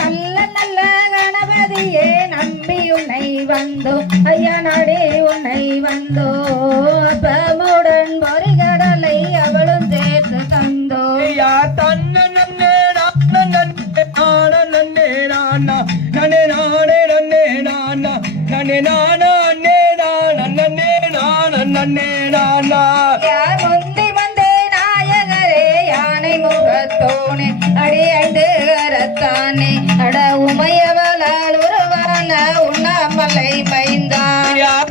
நல்ல நல்ல கணபதியே நம்பி உன்னை வந்தோ ஐயா நாடே உன்னை வந்தோ அப்பமுடன் ஒரு கடலை அவளும் சேர்த்து தந்தோ ஐயா தன்ன நன்னே நானே நன்னே நானா நன்னே நானே நன்னே நானா நன்னே நானா நன்னே நானா நன்னே நானா நன்னே நானா முந்தி வந்தே நாயகரே யானை முகத்தோனே அடி ஐந்து கரத்தானே அட உமையவளால் உருவான உண்ணாமலை மைந்தான்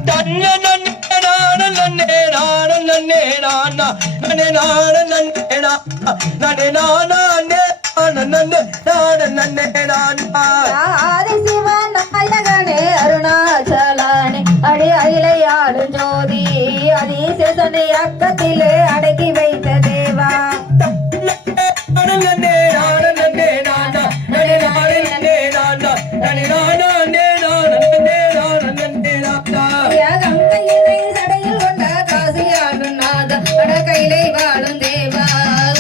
தன்ன நன்னே நானா நன்னே நானா நன்னே நானா நன்னே நானா நன்னே நானா நன்னே நானா ஆதிசிவன் நாயகனே அருணாச்சலானே அடி அகிலையாளும் ஜோதி அதிசேஷனை அக்கத்திலே அடக்கி வைத்த தேவா கங்கையினை சடையில் கொண்ட காசியாகும் நாதா அட கையிலை வாழும் தேவா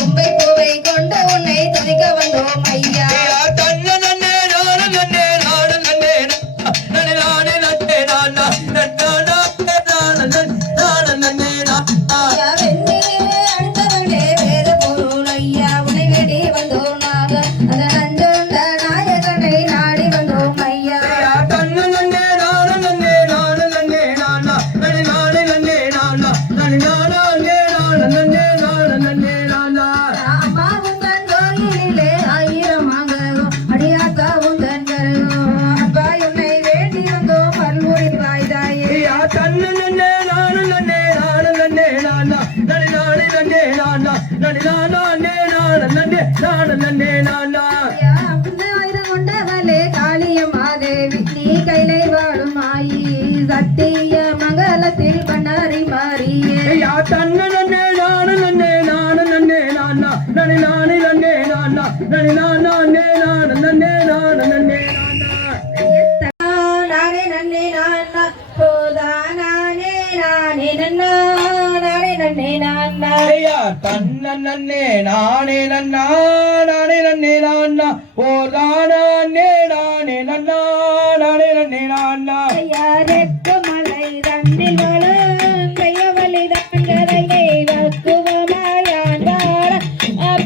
உம்பை பூவை கொண்டு உன்னை துதிக்க வந்தோம் ஐயா காளியம்மாதேவி நீ கைலை வாழும் ஆயி சத்திய மங்களத்தில் பண்ணாரி மாறியே தன்ன நன்னே நானு நன்னே நானு நன்னே நானா நனி நானி நன்னே நானா நனி நானா நே நானு நன்னே நானு நன்னே நானே நன்னே நானா போதானே நானே நன்னா நானே நன்னே நானா தன்ன நன்னே நானே நன்னா நானே நன்னே நானா போதானே நானே நன்னா நானே நன்னே நானா யாருக்கு மலை தன்னில் வளம் கையவலி தாண்டரையை வக்குவமாயான் வாழ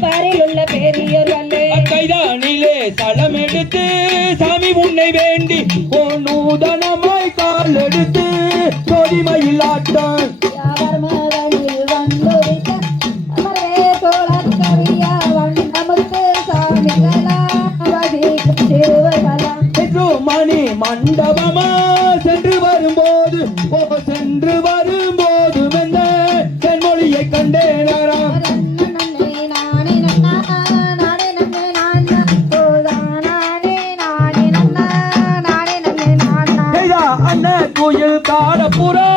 பாரில் உள்ள பெரியோர் வல்லே கைதானிலே சளம் எடுத்து சாமி உன்னை வேண்டி ஓ நூதனமாய் கால் எடுத்து கொடிமையில் ஆட்டான் மணி மண்டபமா சென்று வரும்போது மென்ன தென்மொழியை கண்டேனாராம் அண்ணன் கோயில் காடப்புறா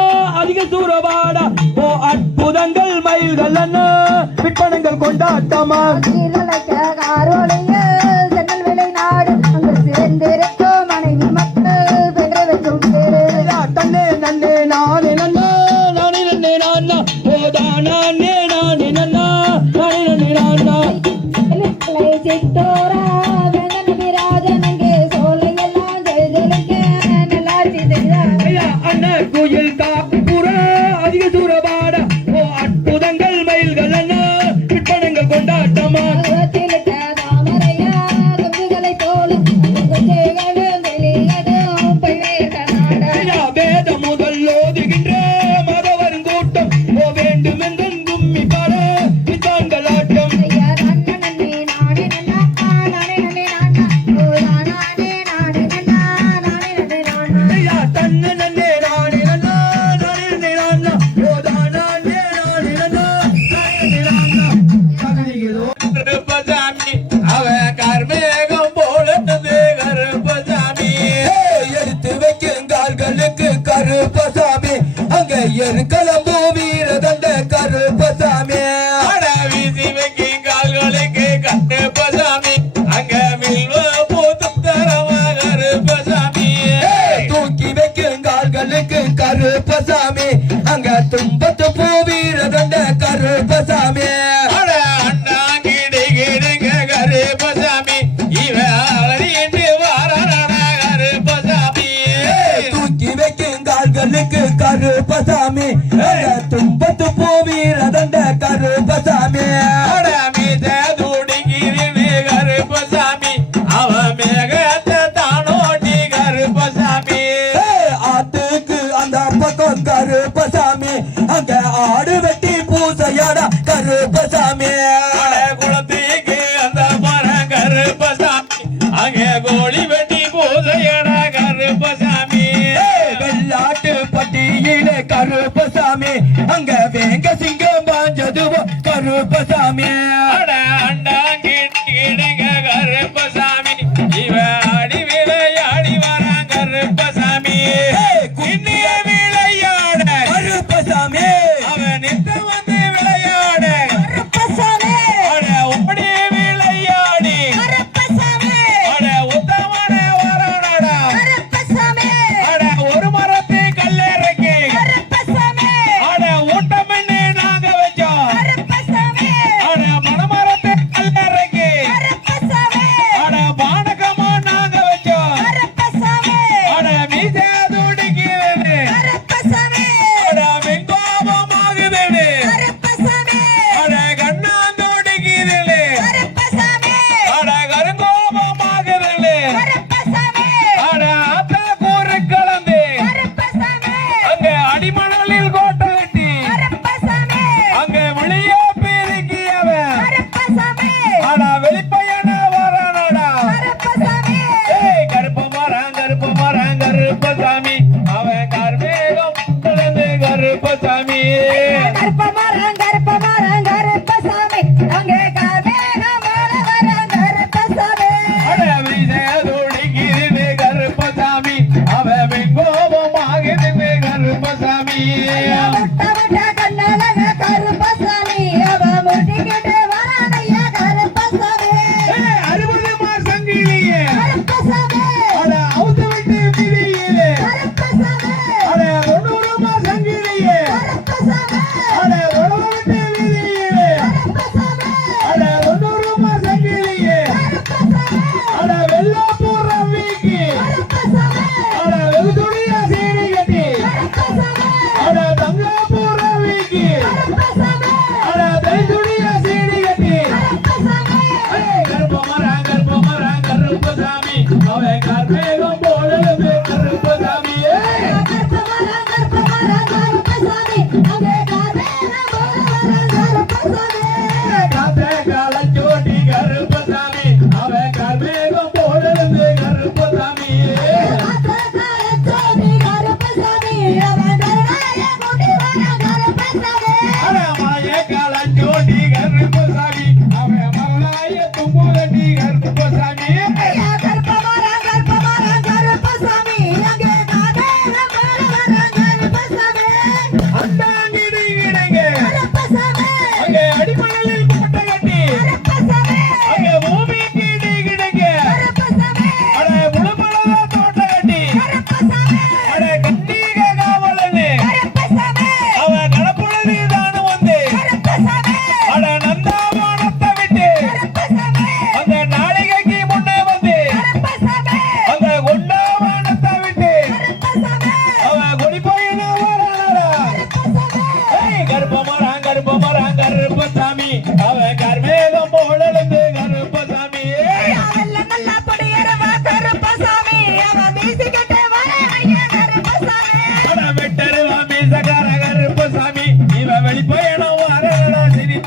அதிக சூறவாடா ஓ அற்புதங்கள் மயில்கள் அண்ணா விற்பனங்கள் கொண்டாட்டமா தன்னே நன்னே நானே நன்னா நானே நன்னே நானா போதா அற்புதங்கள் மயில்கள் அண்ணா விற்பனங்கள் கொண்டாட்டமா வேதம் முதல் ஓதுகின்ற மதவர் கூட்டம் ஓ வேண்டும் என்றெங்கும் பாட வித்தாங்கள் ஆட்டம் தன்ன நன்னே நானே நன்னா நானே நன்னே நானா ஓ தானே நானே நன்னா நானே நானா கவிதைகளோ கருப்பசாமி அவன் கர்மேகம் போலது கருப்பசாமி எடுத்து வைக்கும் கால்களுக்கு கருப்பசாமி அங்க எருக்களம்பு வீரதண்ட கருப்பசாமி வீசி வைக்கும் கால்களுக்கு கருப்பசாமி அங்க மில்வ போதும் தரமா கருப்பசாமி தூக்கி வைக்கும் கால்களுக்கு கருப்பசாமி அங்க தும்பத்து பூ வீரதண்ட கருப்பசாமி கருப்பசாமி இவன் கருப்பசாமி தூக்கி வைக்கும் கால்களுக்கு கருப்பசாமி தும்பத்து பூ வீரதண்ட கருப்பசாமி கருப்பசாமி அவன் மேகத்தை தானோட்டி கருப்பசாமி ஆத்துக்கு அந்த பக்கம் கருப்பசாமி அங்க ஆடு வெட்டி பூசையாடா கருப்பசாமி குளத்துக்கு அந்த மரம் கருப்பசாமி அங்க கோழி வெட்டி பூசையாடா கருப்பசாமி வெள்ளாட்டு பட்டியிலே கருப்பசாமி அங்க வேங்க சிங்கம் பாஞ்சதுவோ கருப்பசாமி கருப்பசாமி இவ ஆடி விளையாடி வரான் கருப்பசாமி குன்னிய விளையாட கருப்பசாமி அவன் நித்த வந்து விளையாட கருப்பசாமி ஓடி விளையாடி கருப்பசாமி உத்தமன வரனடா கருப்பசாமி ஒரு மரத்தை கல்லறைக்கு கருப்பசாமி ஊட்டம் பண்ணி நாங்க வச்சோம் கருப்பசாமி மணமரத்தை கல்லறைக்கு கருப்பசாமி பானகமா நாங்க வச்சோம் கருப்பசாமி மீசை துடிக்கிறது கருப்பசாமி வெங்கோபமாகுது கருப்பசாமி கண்ணாந்தோடிக்கிறது கருப்பசாமி கருங்கோபமாகுது கருப்பசாமி ஆத்த கூறு கலந்து கருப்பசாமி அங்க அடிமணலில் கோட்டை வெட்டி கருப்பசாமி அங்க வெளியே பெருக்கியவன் கருப்பசாமி வெளிப்பயன வரானடா கருப்பசாமி கருப்பு மரம் கருப்பசாமி அவன் கர்மேகம் கலந்து கருப்பசாமி கருப்பு மரம் கருப்பசாமி அங்கே கர்மேகம் வர கருப்பசாமி துடிக்கிறது கருப்பசாமி அவன் வெங்கோபமாகிறது கருப்பசாமி கண்ணழக கருப்பசாமி அவன் முட்டிக்கிட்டு வரானைய கருப்பசாமி 60 மாசங்கிலேயே கருப்பசாமி அவுத்து விட்டு மிதியிலே கருப்பசாமி 90 மாசங்கிலேயே கருப்பசாமி உடம்பு விட்டு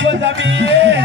கருப்பசாமி